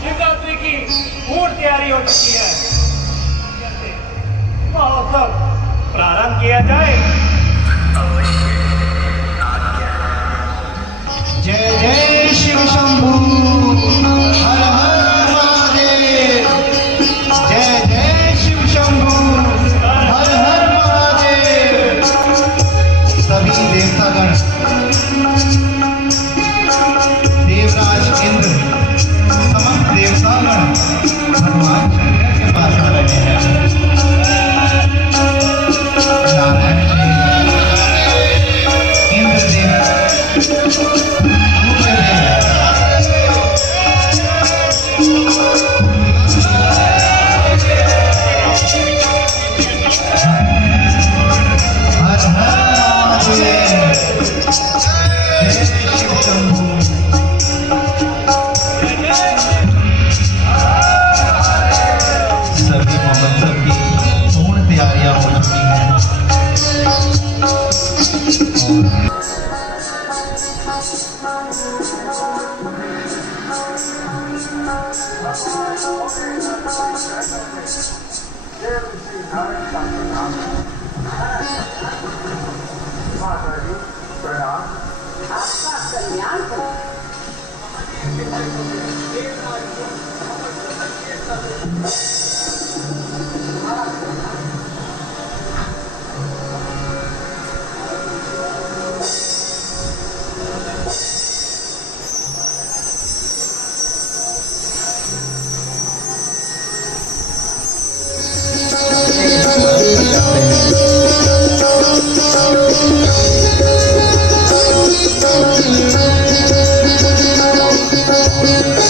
शिवरात्रि की पूर्ण तैयारी हो चुकी है। महोत्सव प्रारंभ किया जाए। जय जय शिव शंभू, हर हर महादेव। जय जय शिव शंभू, हर हर महादेव। सभी देवतागण, देवराज इंद्र, समस्त देवतागण भगवान शंकर के पास आ रहे हैं। नारायण जी, इंद्रदेव, आपका कल्याण हो। Thank you.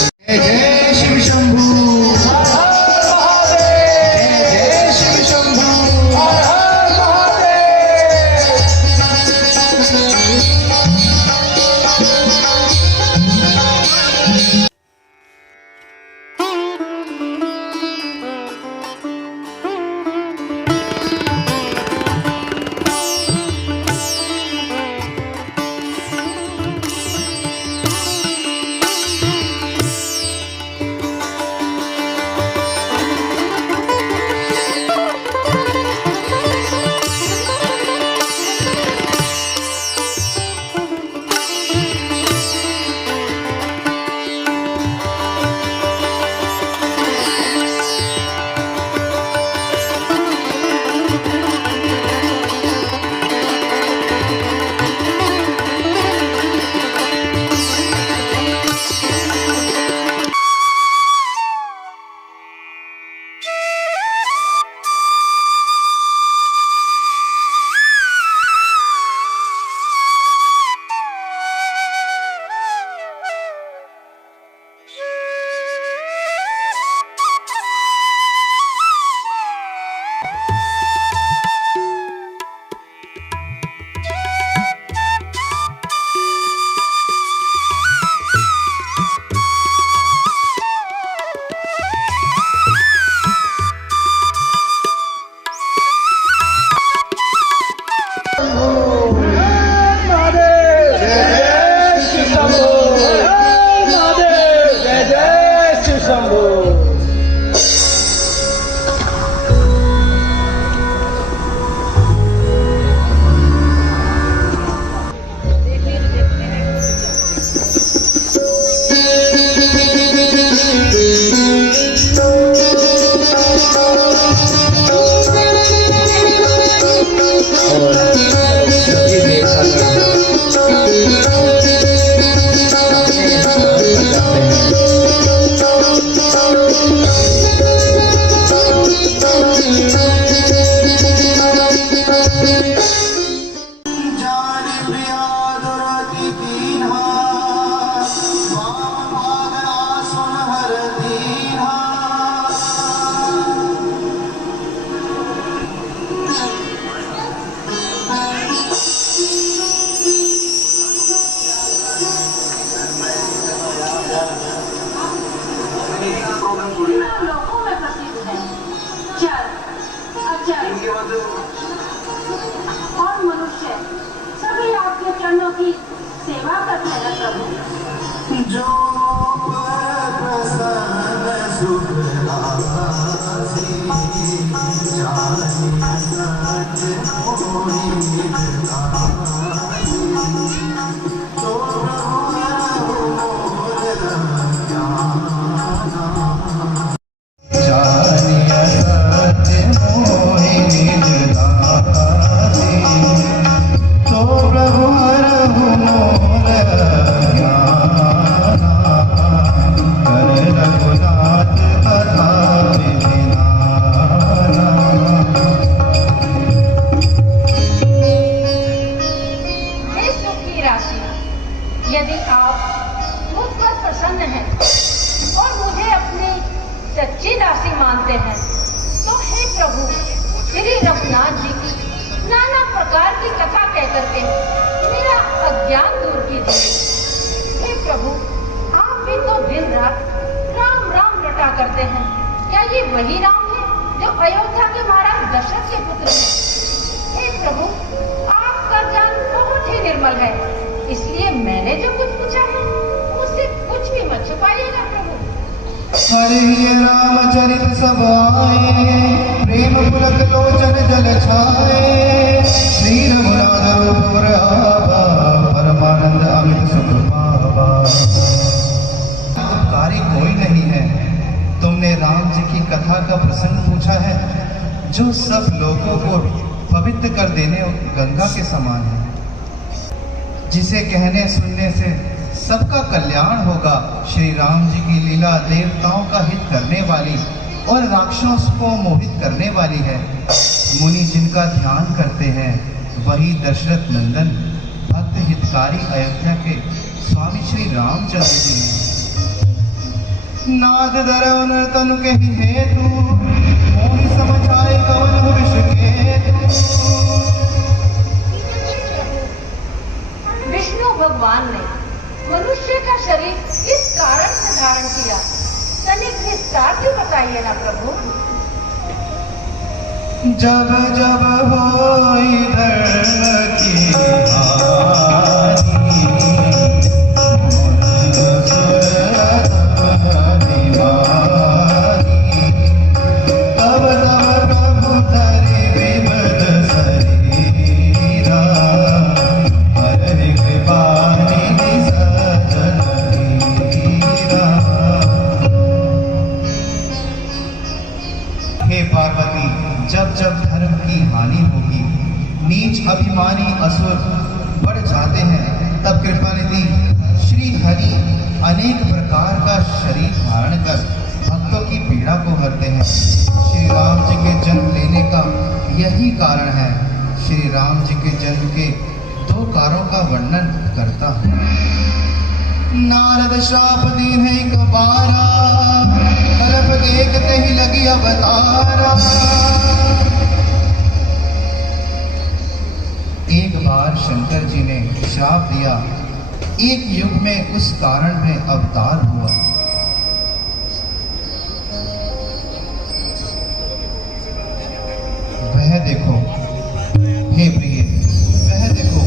यदि आप मुझ पर प्रसन्न हैं और मुझे अपनी सच्ची दासी मानते हैं तो हे प्रभु श्री रघुनाथ जी की नाना प्रकार की कथा कह करके मेरा अज्ञान दूर कीजिए। हे प्रभु आप भी तो दिन रात राम राम रटा करते हैं, क्या ये वही राम है जो अयोध्या के महाराज दशरथ के पुत्र हैं? हे प्रभु आपका ज्ञान बहुत ही निर्मल है, इसलिए मैंने जो कुछ पूछा है मुझसे कुछ भी मत छुपाइएगा प्रभु। हरे रामचरित सब आए, प्रेम पुलक लोचन जल छाए, श्री रघुनाथ रूप आवा, परमानंद अमित सुख पावा। उपकारी कोई नहीं है, तुमने राम जी की कथा का प्रसंग पूछा है जो सब लोगों को पवित्र कर देने गंगा के समान है, जिसे कहने सुनने से सबका कल्याण होगा। श्री राम जी की लीला देवताओं का हित करने वाली और राक्षसों को मोहित करने वाली है। मुनि जिनका ध्यान करते हैं वही दशरथ नंदन भक्त हितकारी अयोध्या के स्वामी श्री रामचंद्र जी हैं। नाद दरवन तनु के हेतु मोहि समझाए कवन विष केतु। विष्णु भगवान ने मनुष्य का शरीर किस कारण से धारण किया, तनिक विस्तार से बताइए ना प्रभु। जब जब होई धर्म की हानि, तब तब प्रभु धरि विबद शरीरा, हरि कृपानिधि सजन वीरा। हे पार्वती, जब जब धर्म की हानि होगी, नीच अभिमानी असुर बढ़ जाते हैं, तब कृपानिधि श्री हरि अनेक प्रकार का शरीर धारण कर भक्तों की पीड़ा को हरते हैं। श्री राम जी के जन्म लेने का यही कारण है। श्री राम जी के जन्म के दो कारणों का वर्णन करता हूँ। नारद श्राप दीन है एक बारा, कल्प एक नहीं लगी अवतारा। एक बार शंकर जी ने श्राप दिया, एक युग में उस कारण में अवतार हुआ। वह देखो हे प्रिय, वह देखो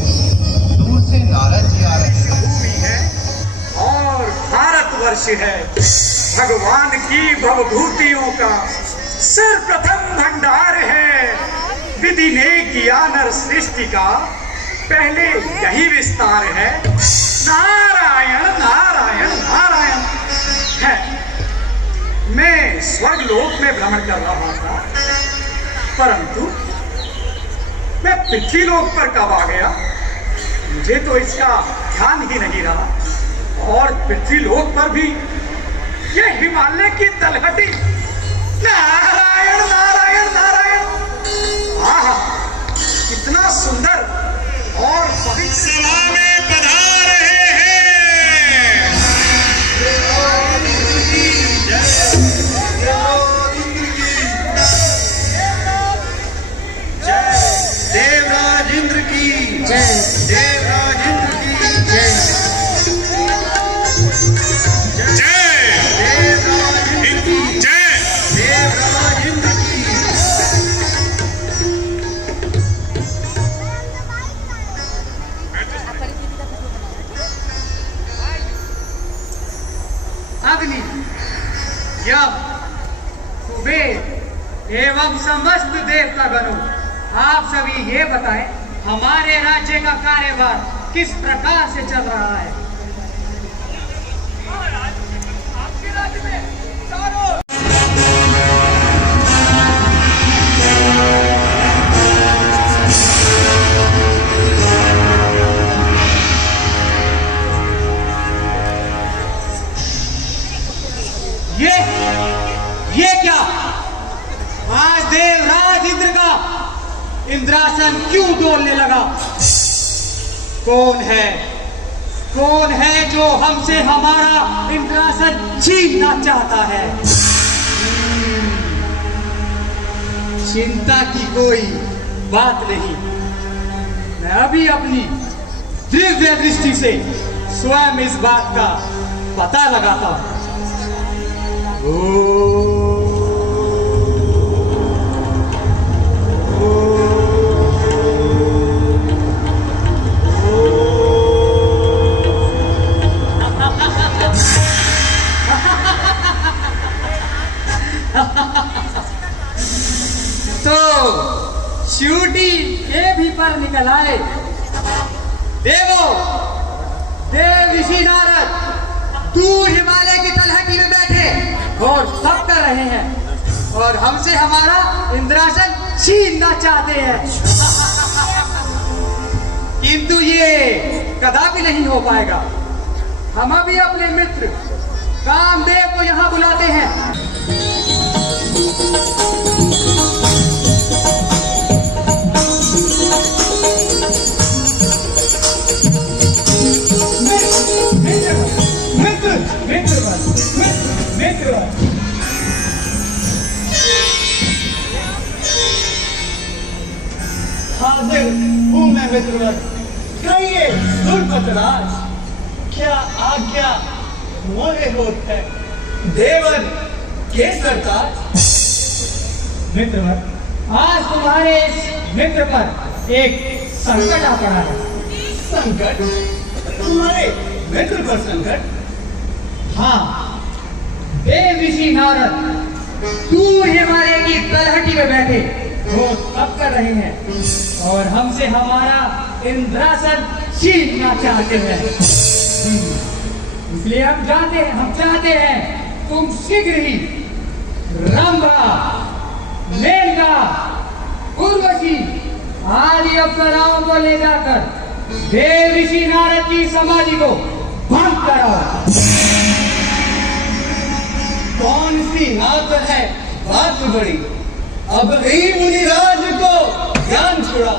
दूर से नारद जी आ रहे हैं और भारतवर्ष है भगवान की भवभूतियों का सर्वप्रथम भंडार है। विधि ने किया नर सृष्टि का पहले यही विस्तार है। नारायण नारायण नारायण है। मैं स्वर्गलोक में भ्रमण कर रहा था, परंतु मैं पृथ्वीलोक पर कब आ गया मुझे तो इसका ध्यान ही नहीं रहा। और पृथ्वीलोक पर भी ये हिमालय की तलहटी नारायण नारायण नारायण, आहा कितना सुंदर और पवित्र में बना रहे हैं। देवराज इंद्र की जय, देवराज इंद्र की जय, जय देवराज इंद्र की जय, देवराज इंद्र की। अग्नि, यम, कुबेर एवं समस्त देवतागणों, आप सभी ये बताएं, हमारे राज्य का कार्यभार किस प्रकार से चल रहा है? आपके राज्य में चारों ये क्या? आज देवराज इंद्र का इंद्रासन क्यों डोलने लगा? कौन है जो हमसे हमारा इंद्रासन छीनना चाहता है? चिंता की कोई बात नहीं, मैं अभी अपनी दिव्य दृष्टि से स्वयं इस बात का पता लगाता हूं। तो चूटी के भी पर निकल आए। देवो, देव ऋषि नारद दूर हिमालय की तलहटी में बैठे और तप कर रहे हैं और हमसे हमारा इंद्रासन छीनना चाहते हैं। किंतु ये कदापि नहीं हो पाएगा। हम अभी अपने मित्र कामदेव को यहाँ बुलाते हैं। हाजिर हूँ मैं मित्रवर। कहिए दुर्पतराज, क्या आज्ञा मोहे होत है? देवर के सरकार। मित्रवर, आज तुम्हारे इस मित्र पर एक संकट आ पड़ा है। संकट? तुम्हारे मित्र पर संकट? हाँ, देव ऋषि नारद दूर हिमालय की तलहटी में बैठे वो तप कर रहे हैं और हमसे हमारा इंद्रासन छीनना चाहते हैं। इसलिए हम चाहते हैं तुम शीघ्र ही रंभा, मेनका, उर्वशी आदि अप्सराओं को ले जाकर देव ऋषि नारद की समाधि को भंग कराओ। कौन सी नात है बात बड़ी, अब ही मुनिराज को ज्ञान छुड़ा।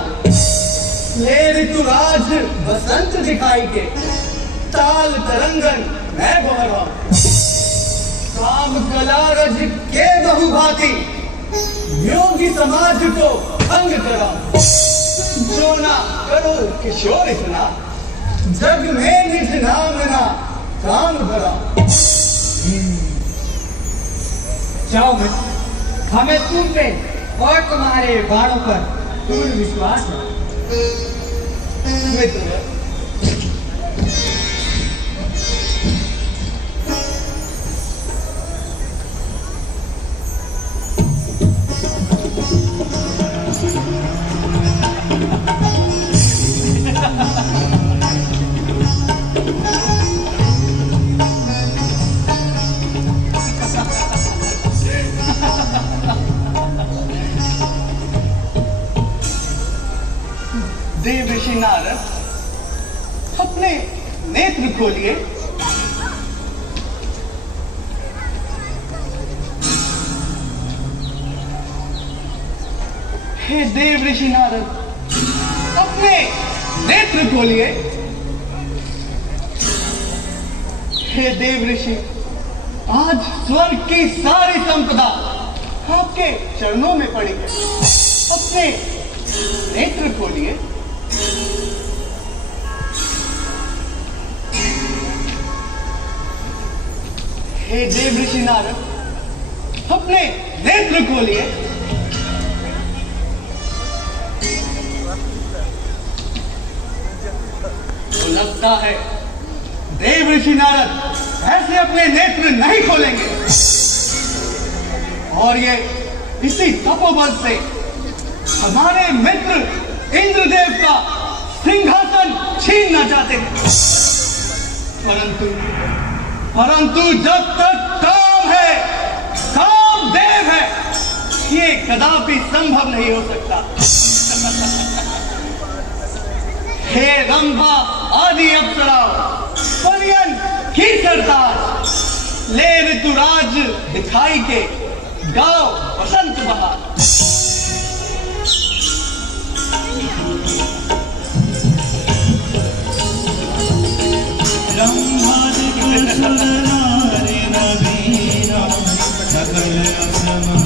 ले ऋतुराज बसंत दिखाई के, ताल तरंगन मैं बहरा। काम कला रज के बहुभांति, योगी समाज को भंग करा। जो ना करो किशोर इतना, जग में निज नाम ना काम भरा। जाओ मित्र, हमें तुम पे और तुम्हारे बाणों पर पूर्ण विश्वास है। मित्र, देव ऋषि नारद अपने नेत्र खोलिए। हे देव ऋषि नारद, अपने नेत्र खोलिए। हे देव ऋषि, आज स्वर्ग की सारी संपदा आपके चरणों में पड़ी है। अपने नेत्र खोलिए। हे देव ऋषि नारद, अपने नेत्र खोलिए। तो लगता है देव ऋषि नारद ऐसे अपने नेत्र नहीं खोलेंगे और ये इसी तपोबल से हमारे मित्र इंद्रदेव का सिंहासन छीनना चाहते हैं। परंतु जब तक काम है, कामदेव है, ये कदापि संभव नहीं हो सकता। हे रंभा आदि अप्सरा, परियन की सरताज, ले ऋतुराज दिखाई के गाओ बसंत बहार। ब्रह्मादिक सुर नारी नवीना, सकल असमंगला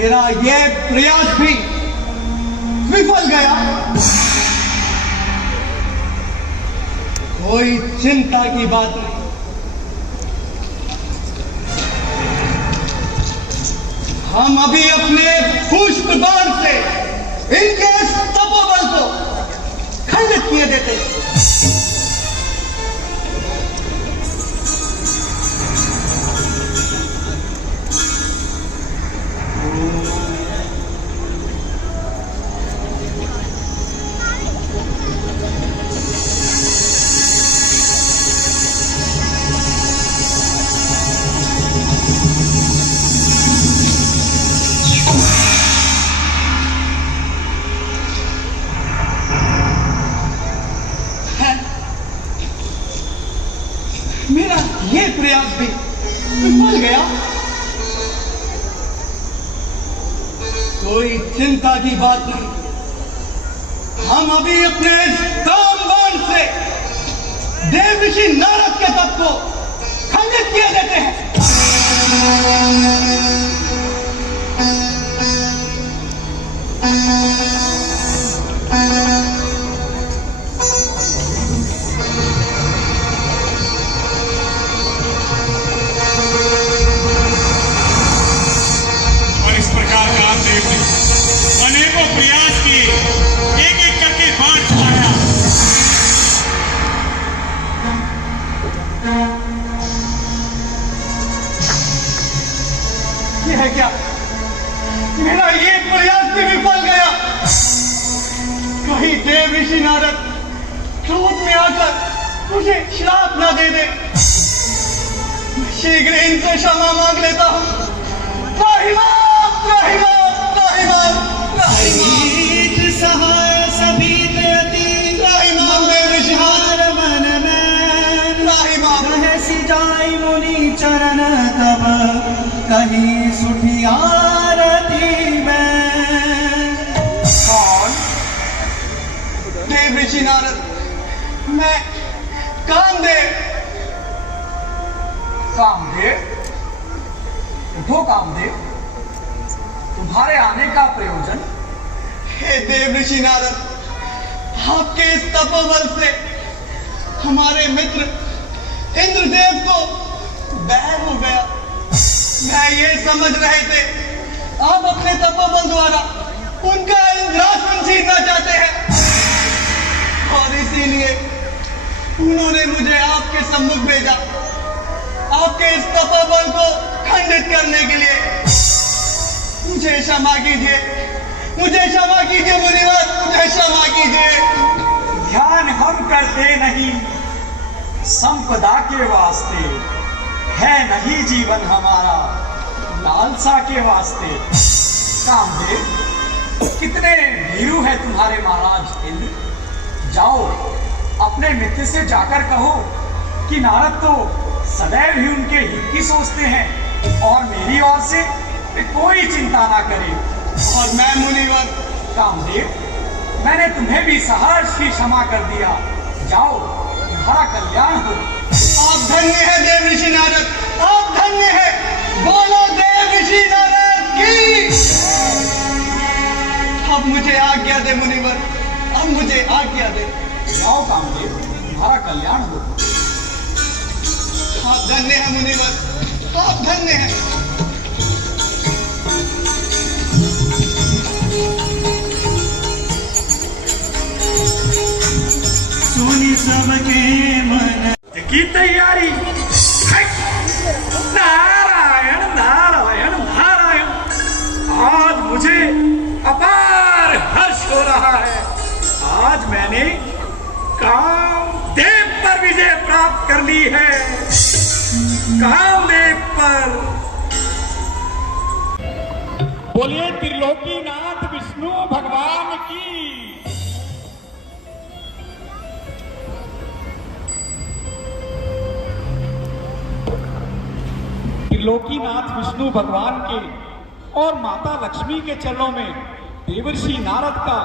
मेरा ये प्रयास भी विफल गया। कोई चिंता की बात नहीं। हम अभी अपने पुष्प बाण से इनके तपोबल को खंडित किए देते हैं। मेरा ये प्रयास भी विफल गया। कोई चिंता की बात नहीं। हम अभी अपने कामबाण से देव ऋषि नारद के तप को खंडित किए देते हैं। अनेकों प्रयास किए, एक एक करके बाण चलाया। ये है क्या? मेरा ये प्रयास भी विफल गया। कहीं देव ऋषि नारद क्रोध में आकर मुझे श्राप ना दे दे। शीघ्र इनसे क्षमा मांग लेता हूँ। त्राहिमाम, त्राहिमाम, त्राहिमाम, त्राहिमाम। सहाय सभी देती त्राहिमाम देवऋषिहार मन में त्राहिमाम। रहसी जाई मुनि चरण तब कहीं सुठी आरती में। कौन? देवऋषि नारद, मैं कामदेव। कामदेव? उठो कामदेव, तुम्हारे आने का प्रयोजन? हे देवऋषि नारद, आपके इस तपोबल से हमारे मित्र इंद्रदेव को बैर हो गया। मैं ये समझ रहे थे आप अपने तपोबल द्वारा उनका इंद्रासन छीनना चाहते हैं, और इसीलिए उन्होंने मुझे आपके सम्मुख भेजा, आपके इस तपोबल को खंडित करने के लिए। मुझे क्षमा कीजिए, मुझे क्षमा कीजिए मुनिवर, मुझे क्षमा कीजिए। ध्यान हम करते नहीं, संपदा के वास्ते है नहीं जीवन हमारा, लालसा के वास्ते। कामदेव, कितने भीरू है तुम्हारे महाराज इंद्र। जाओ अपने मित्र से जाकर कहो कि नारद तो सदैव ही उनके हित की सोचते हैं और मेरी ओर से वे कोई चिंता ना करे। और मैं मुनिवर? कामदेव, मैंने तुम्हें भी सहर्ष ही क्षमा कर दिया। जाओ, तुम्हारा कल्याण हो। आप धन्य है देवऋषि नारद, आप धन्य है। बोलो देवऋषि नारद की। अब मुझे आज्ञा दे मुनिवर, अब मुझे आज्ञा दे। जाओ कामदेव, तुम्हारा कल्याण हो। आप धन्य है मुनिवर, आप धन्य है। सुनी सबके मन की तैयारी। नारायण नारायण नारायण, आज मुझे अपार हर्ष हो रहा है। आज मैंने कामदेव पर विजय प्राप्त कर ली है। कामदेव पर। बोलिए त्रिलोकीनाथ विष्णु भगवान की। त्रिलोकीनाथ विष्णु भगवान के और माता लक्ष्मी के चरणों में देवर्षि नारद का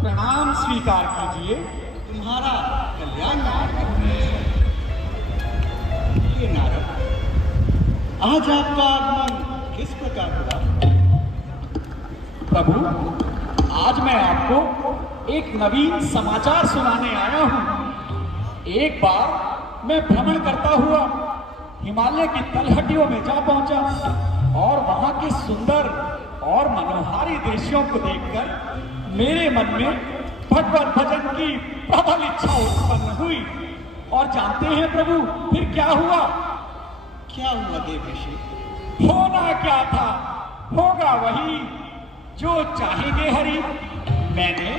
प्रणाम स्वीकार कीजिए। तुम्हारा कल्याण नारद। ये नारद, आज आपका आगमन किस प्रकार हुआ? प्रभु, आज मैं आपको एक नवीन समाचार सुनाने आया हूं। एक बार मैं भ्रमण करता हुआ हिमालय की तलहटियों में जा पहुंचा और वहां के सुंदर और मनोहारी दृश्यों को देखकर मेरे मन में भगवत भजन की प्रबल इच्छा उत्पन्न हुई। और जानते हैं प्रभु, फिर क्या हुआ? क्या हुआ देवऋषि? होना क्या था, होगा वही जो चाहेंगे हरि। मैंने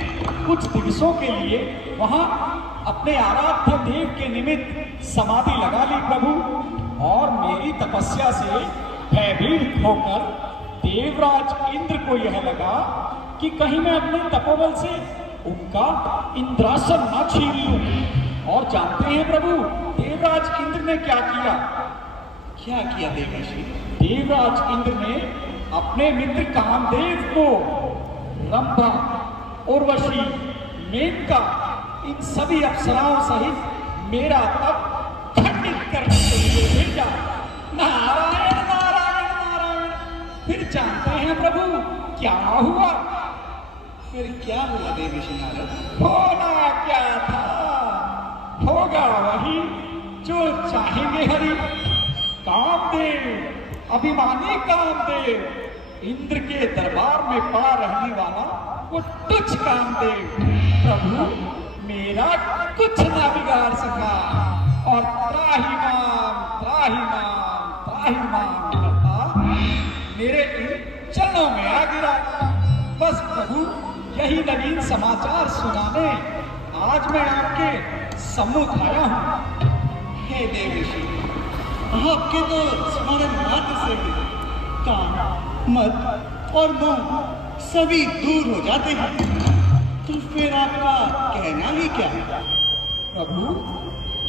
कुछ दिवसों के लिए वहां अपने आराध्य देव के निमित्त समाधि लगा ली प्रभु, और मेरी तपस्या से भयभीत होकर देवराज इंद्र को यह लगा कि कहीं मैं अपने तपोबल से उनका इंद्रासन न छीन लूं। और जानते हैं प्रभु, देवराज इंद्र ने क्या किया? क्या किया देवऋषि? देवराज इंद्र ने अपने मित्र कामदेव को रंभा, उर्वशी, मेनका, इन सभी अप्सराओं सहित मेरा तप खंडित करने के लिए भेजा। नारायण नारायण नारायण। फिर जानते हैं प्रभु क्या हुआ? फिर क्या हुआ देवऋषि नारद? होना क्या था, होगा वही जो चाहेंगे हरि। कामदेव, अभिमानी कामदेव, इंद्र के दरबार में पड़ा रहने वाला वो तुच्छ कामदेव प्रभु मेरा कुछ ना बिगाड़ सका, और त्राहिमाम त्राहिमाम त्राहिमाम करता मेरे इन चरणों में आ गिरा। बस प्रभु, यही नवीन समाचार सुनाने आज मैं आपके सम्मुख आया हूँ। हे देवेशी, आपके तो स्मरण मात्र से भी कान, मत और मुंह सभी दूर हो जाते हैं, तो फिर आपका कहना ही क्या है? प्रभु,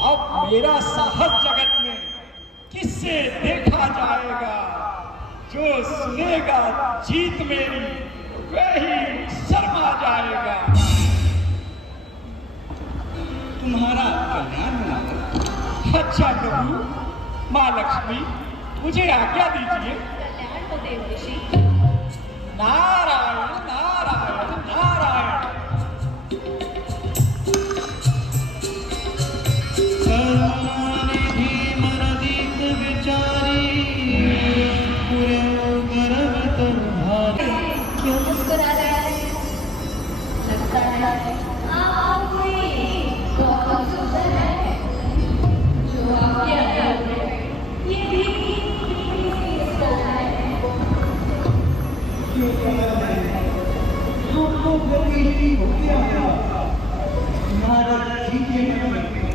अब मेरा साहस जगत में किससे देखा जाएगा? जो सुनेगा जीत मेरी वही शर्मा जाएगा। तुम्हारा कल्याण होना। अच्छा प्रभु, माँ लक्ष्मी मुझे आज्ञा दीजिए। कल्याण हो देव ऋषि। नारायण नारायण नारायण। क्यों मुस्कुरा रहा है? लगता है आप कोई बहुत सुंदर है। जो आपके अंदर है, ये भी सुंदर है। नारद जी के मन में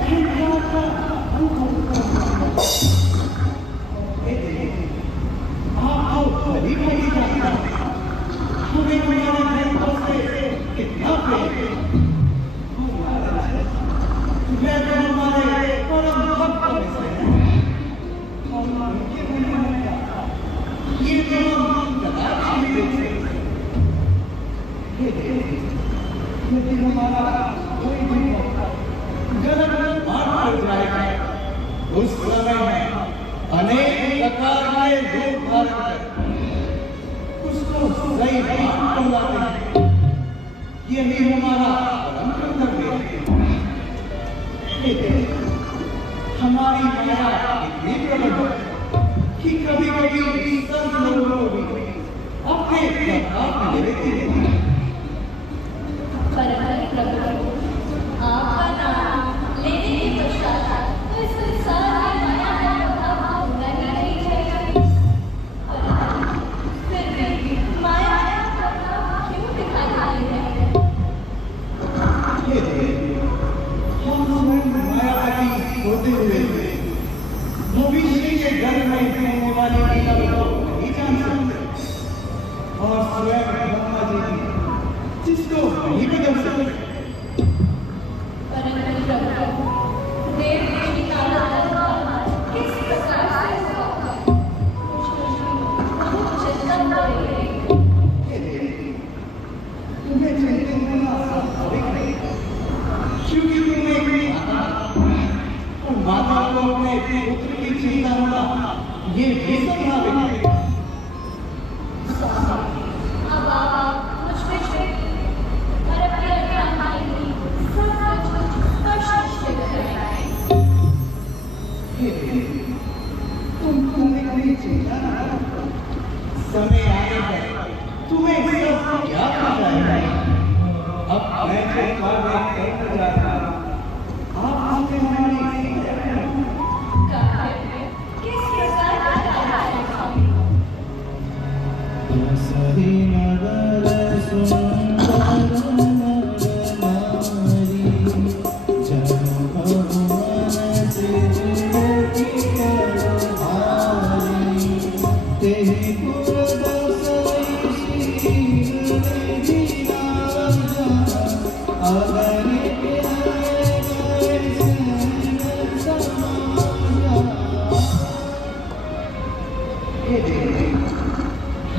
अहंकार का आप भली भली जानता हमें तुम्हारे भक्तों से कितना प्रेम है। मैं तो हमारे परम भक्त में से और ये तो हम कदापि नहीं देख सकते। यदि हमारा कोई भी गलत मार्ग पर जाएगा, उस समय अनेक प्रकार के रूप धारण कर उसको सही बात बताते हैं। यही हमारा परम कर्तव्य है। हमारी माया इतनी प्रबल है कि कभी कभी संत लोगों को भी अपने प्रभाव में ले लेते हैं। परंतु प्रभु, आपका नाम लेने के पश्चात तो इस संसार में माया का प्रभाव होना ही नहीं चाहिए। परंतु फिर भी माया का प्रभाव क्यों दिखाई दे रही है? ये देखिए, हम स्वयं मायावादी होते हुए भविष्य के घर में होने वाली लीला को नहीं जान सकते, और स्वयं ब्रह्मा जी की जिसको नहीं बदल सकते। परंतु प्रभु, देव ऋषि नारद का किस प्रकार से होगा? बहुत चिंता हो रही है। तुम्हें चिंतित होना स्वाभाविक नहीं, क्योंकि तुम एक माता और माता को अपने पुत्र की चिंता होना ये भी स्वाभाविक है। अब आप मुझ पे छोड़िए और अपनी अज्ञानी सब कुछ स्पष्ट से बताएं। तुम कभी चिंता न करो, समय आने पर तुम्हें सब क्या पता है। अब मैं जो कार्य करने जा रहा हूं, आप हमसे हमारी कार्य किस प्रकार का कार्य है?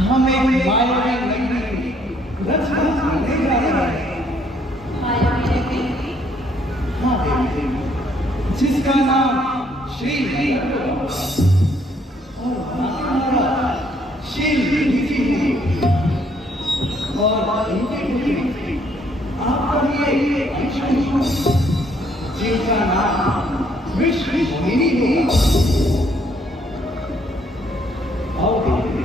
हम एक मायावी नगरी रचना करने जा रहे हैं। मायावी नगरी? हाँ देवी, जिसका नाम श्री नगर और हमारा श्री जी और इनके आपका ये अंश जिनका नाम विश्व मोहिनी है। आओ देवी,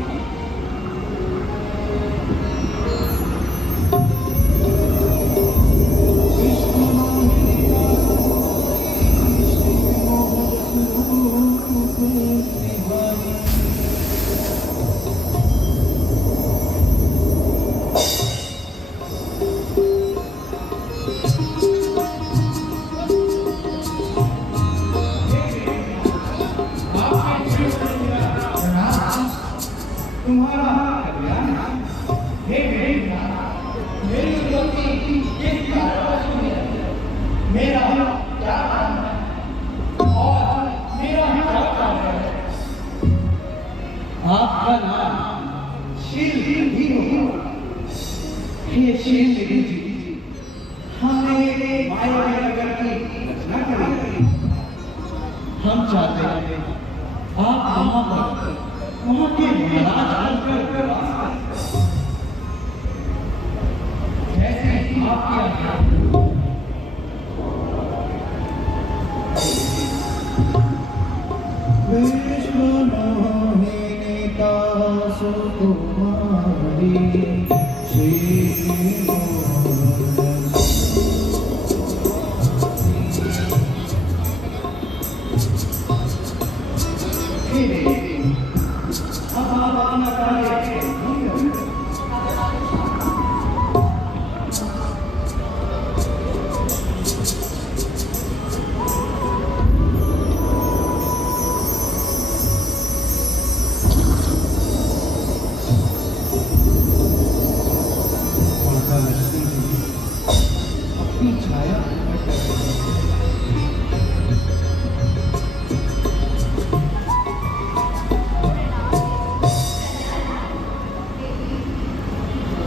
हम चाहते हैं आप वहाँ पर वहाँ के महाराज बनकर निवास करें। जैसे आपकी आज्ञा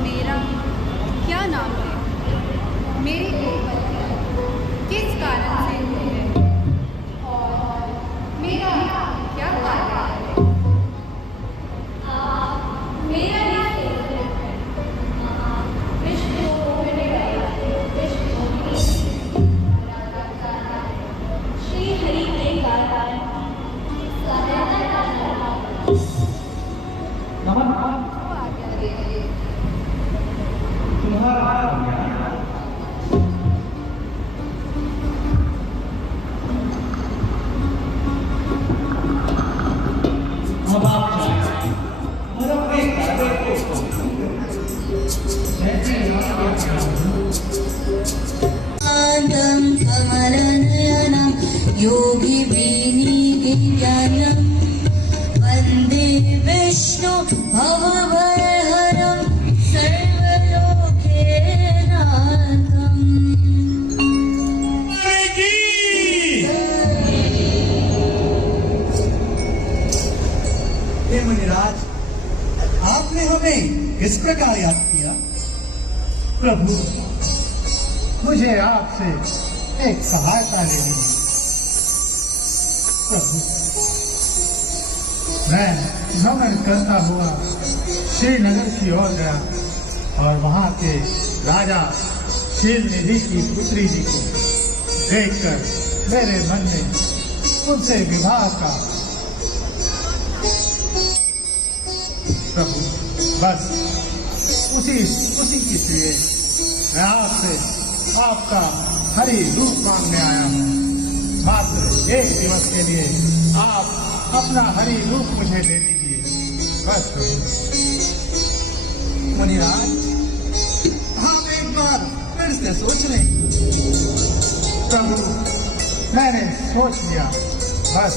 मेरा क्या नाम है, मेरी उत्पत्ति किस कारण से हुई है और मेरा क्या कार्य है। मेरा श्री हरि के कारण अब आप जाएं और अपने कार्य को जैसे शान्तं कमलनयनं योगिविनीतज्ञानं वन्दे विष्णु भवभयहरं सर्वलोकैकनाथम्। हे मुनिराज, आपने हमें किस प्रकार याद किया? प्रभु, मुझे आपसे एक सहायता लेनी है। प्रभु, मैं भ्रमण करता हुआ श्रीनगर की ओर गया और वहाँ के राजा शीलनिधि की पुत्री जी को देखकर मेरे मन में उनसे विवाह का प्रभु बस उसी के लिए मैं आपसे आपका हरि रूप मांगने आया हूँ। मात्र एक दिवस के लिए आप अपना हरि रूप मुझे दे दीजिए बस। मुनिराज, आप एक बार फिर से सोच लें। प्रभु, मैंने सोच लिया, बस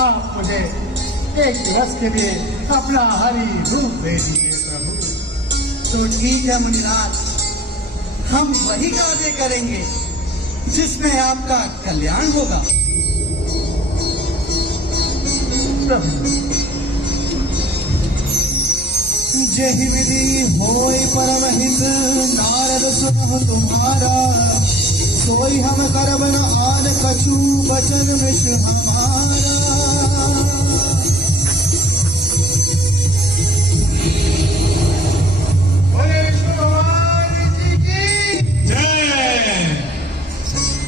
आप मुझे एक दिवस के लिए अपना हरि रूप दे दीजिए प्रभु। तो ठीक है मुनिराज, हम वही कार्य करेंगे जिसमें आपका कल्याण होगा। प्रभु, जहि विधि होय परम हित नारद सुनह तुम्हारा, सोई हम करब न आन कछु बचन विष हमारा।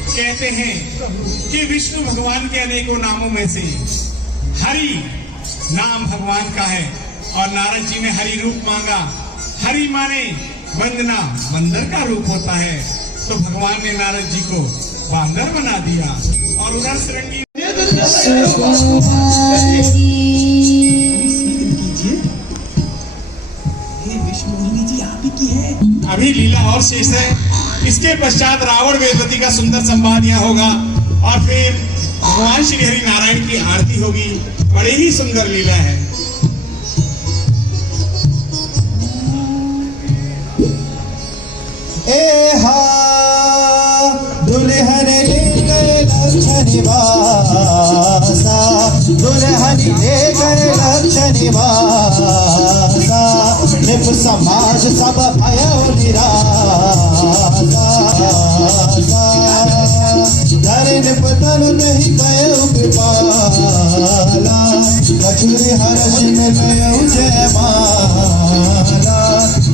कहते हैं कि विष्णु भगवान के अनेकों नामों में से हरि नाम भगवान का है और नारद जी ने हरि रूप मांगा। हरि माने वंदना, बंदर का रूप होता है, तो भगवान ने नारद जी को बांदर बना दिया और उधर श्रृंगी अभी लीला और शेष है। इसके पश्चात रावण वेदवती का सुंदर संवाद यहाँ होगा और फिर भगवान श्री हरि नारायण की आरती होगी। बड़ी ही सुंदर लीला है। दुल्हन ले गए लक्ष्मण निवासा, दुल्हन ले गए लक्ष्मण निवासा, निप समाज सब भयो निरासा, धर पतन नहीं गयो कृपाला कछु हर्ष में गयो जयमाला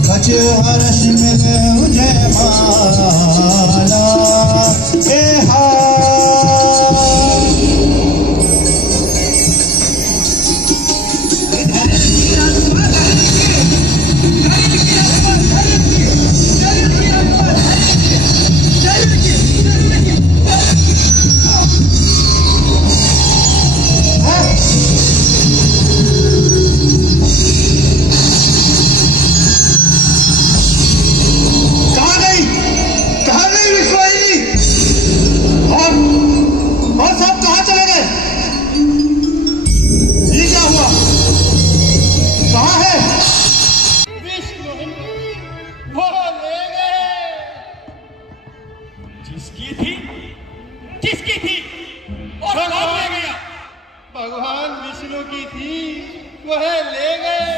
कछु हर्ष में गयो जयमाला ए हा भगवान विष्णु की थी वह ले गए।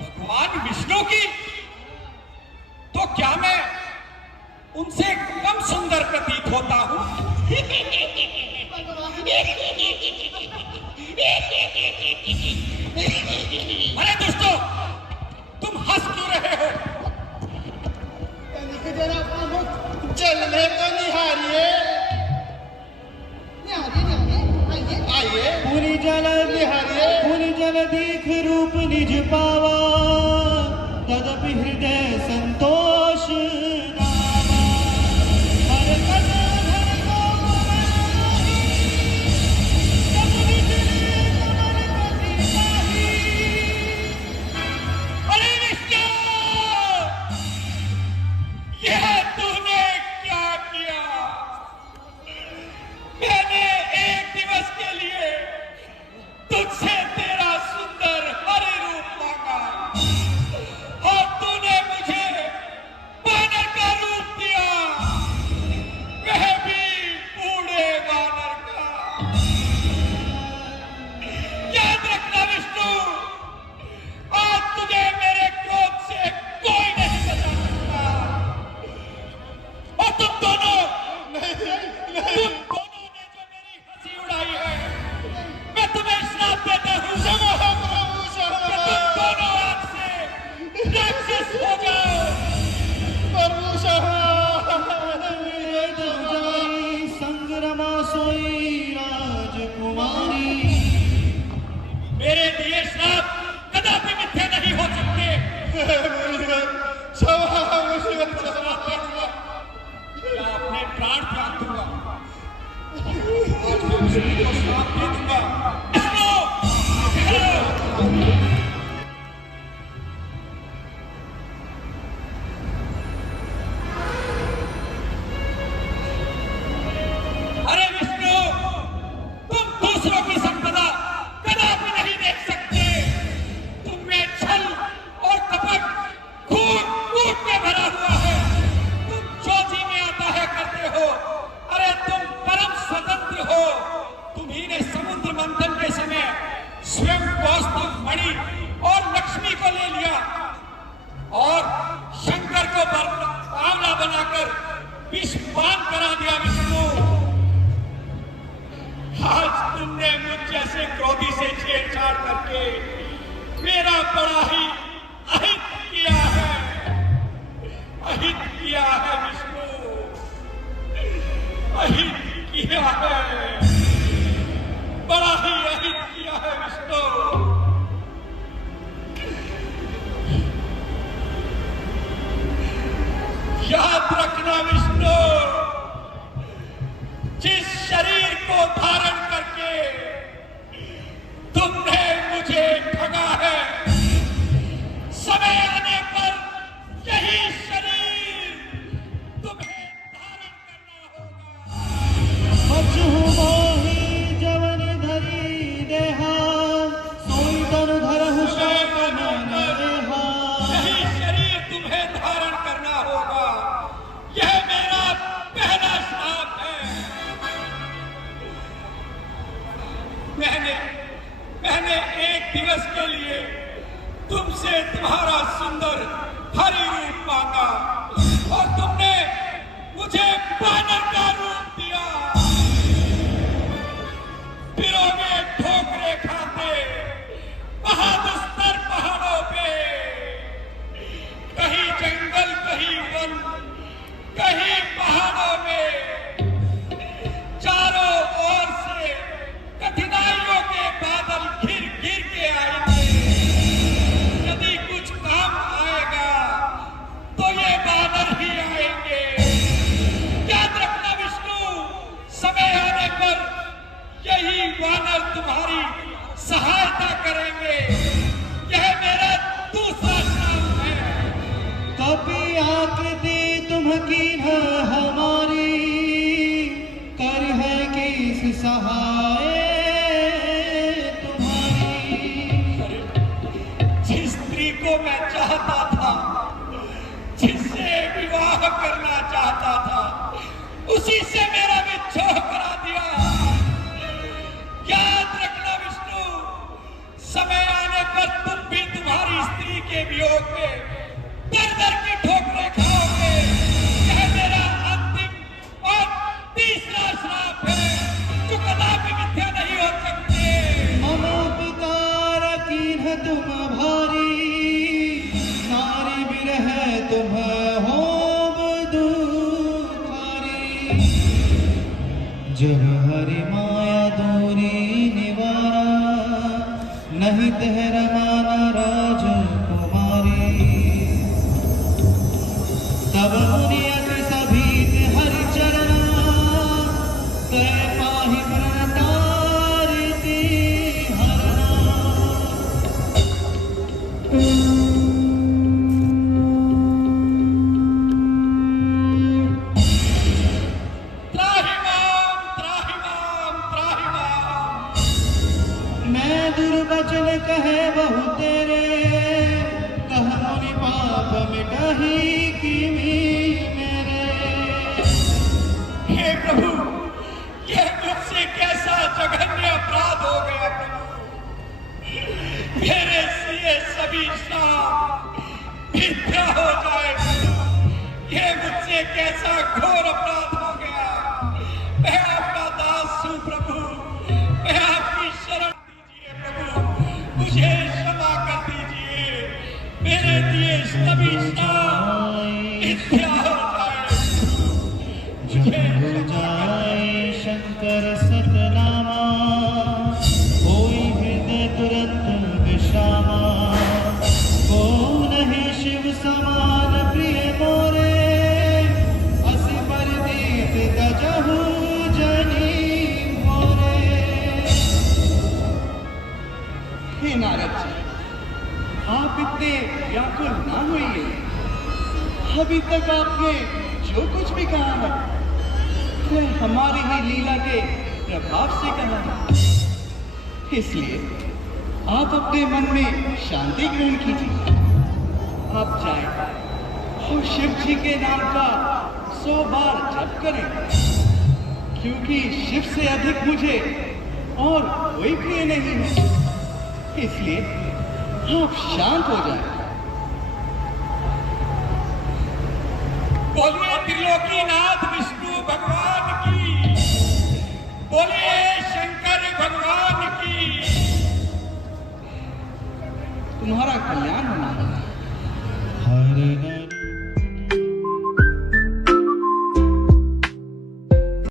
भगवान विष्णु की? तो क्या मैं उनसे कम सुंदर प्रतीत होता हूं? अरे दोस्तों, तुम हंस क्यों रहे हो? जरा जल में तो निहारिए। आइए पूरी जल निहारिए। पूरी जल दीख रूप निज पावा तदपि हृदय संतोष नावा हर कट धर को अरे विष्णु, यह तूने क्या किया? मैंने एक दिवस के लिए तुझसे तेरा सुंदर हरि रूप मांगा और तूने मुझे वानर का रूप दिया, वह भी बूढ़े वानर का। याद रखना विष्णु, आज तुझे मेरे क्रोध से कोई नहीं बचा सकता। और तुम दोनों ने जो मेरी हंसी उड़ाई है, मैं तुम्हें श्राप देता हूं कि तुम दोनों आज से राक्षस हो जाओ। संग्रमा सोई राजकुमारी मेरे दिए श्राप कदापि मिथ्या नहीं हो सकते। मैं अपने प्राण त्याग दूंगा, आज मैं विष्णु को श्राप दे दूंगा। अरे विष्णु, तुम दूसरों की संपदा कदापि नहीं देख सकते। तुम में छल और कपट खून कूट में भरा हुआ है। तुम जो जी में आता है करते हो। अरे तुम परम स्वतंत्र हो। तुम्ही ने समुद्र मंथन के समय स्वयं कौस्तुभ मणि और लक्ष्मी को ले लिया और शंकर को बावला बनाकर विषपान करा दिया। विष्णु, आज तुमने मुझ जैसे क्रोधी से छेड़छाड़ करके मेरा बड़ा ही अहित किया है। अहित किया है विष्णु, अहित किया है, बड़ा ही अहित किया है विष्णु। याद रखना विष्णु, जिस शरीर को धारण करके तुमने मुझे ठगा है, समय आने पर यही शरीर तुम्हें धारण करना होगा। जवन धरी देहा सोई तनु धरहु यही शरीर तुम्हें धारण करना होगा। यह मेरा पहला श्राप है। मैंने एक दिवस के लिए तुमसे तुम्हारा सुंदर हरि रूप मांगा और तुमने मुझे वानर का रूप दिया। वानर तुम्हारी सहायता करेंगे। यह मेरा दूसरा श्राप है। कभी आकृति तुम कीन हमारी, कर है किस सहाय तुम्हारी। जिस स्त्री को मैं चाहता था, जिससे विवाह करना चाहता था, उसी से मेरा विच्छोह करा दिया। याद रखना विष्णु, समय आने पर तुम भी तुम्हारी स्त्री के वियोग में दर दर की ठोकरें खाओगे। यह मेरा अंतिम और तीसरा श्राप है, जो कदापि मिथ्या नहीं हो सकते। ममोपकार कीन तुम भारी, नारी विरह तुम होब दुखारी। जब हरि माया दूरी निवारा, नहीं तेरा माना राजकुमारी। तब मुनि अति सभीत हरि चरणा, तय पाहि प्रणतारिति हरणा। त्राहिमाम त्राहिमाम त्राहिमाम। मैं दुर्वचन कहे बहु तेरे, कह मुनि पाप मिटहि किमी मेरे। हे प्रभु, यह मुझसे कैसा जघन्य अपराध हो गया प्रभु। मेरे से ये सभी श्राप मिथ्या हो जाए प्रभु। यह मुझसे कैसा घोर अपराध हो गया। मैं आपका दास हूँ प्रभु, मैं आपकी शरण दीजिए प्रभु, मुझे क्षमा कर दीजिए। मेरे दिए सभी श्राप मिथ्या हो जाए। जब हो जाए शंकर सतनामा, होई हृदय तुरंत विश्रामा। को नहीं शिव समान प्रिय मोरे, असी परदीप तजहु जनी मोरे। हे नारद जी, आप इतने व्याकुल ना होइए। अभी तक आपने जो कुछ भी कहा है, वह हमारी ही लीला के प्रभाव से कहा है। इसलिए आप अपने मन में शांति ग्रहण कीजिए। आप जाएं और शिव जी के नाम का 100 बार जप करें, क्योंकि शिव से अधिक मुझे और कोई प्रिय नहीं है। इसलिए आप शांत हो जाएं। बोलिए त्रिलोकीनाथ विष्णु भगवान की, बोलिए शंकर भगवान की। तुम्हारा कल्याण होना है। हर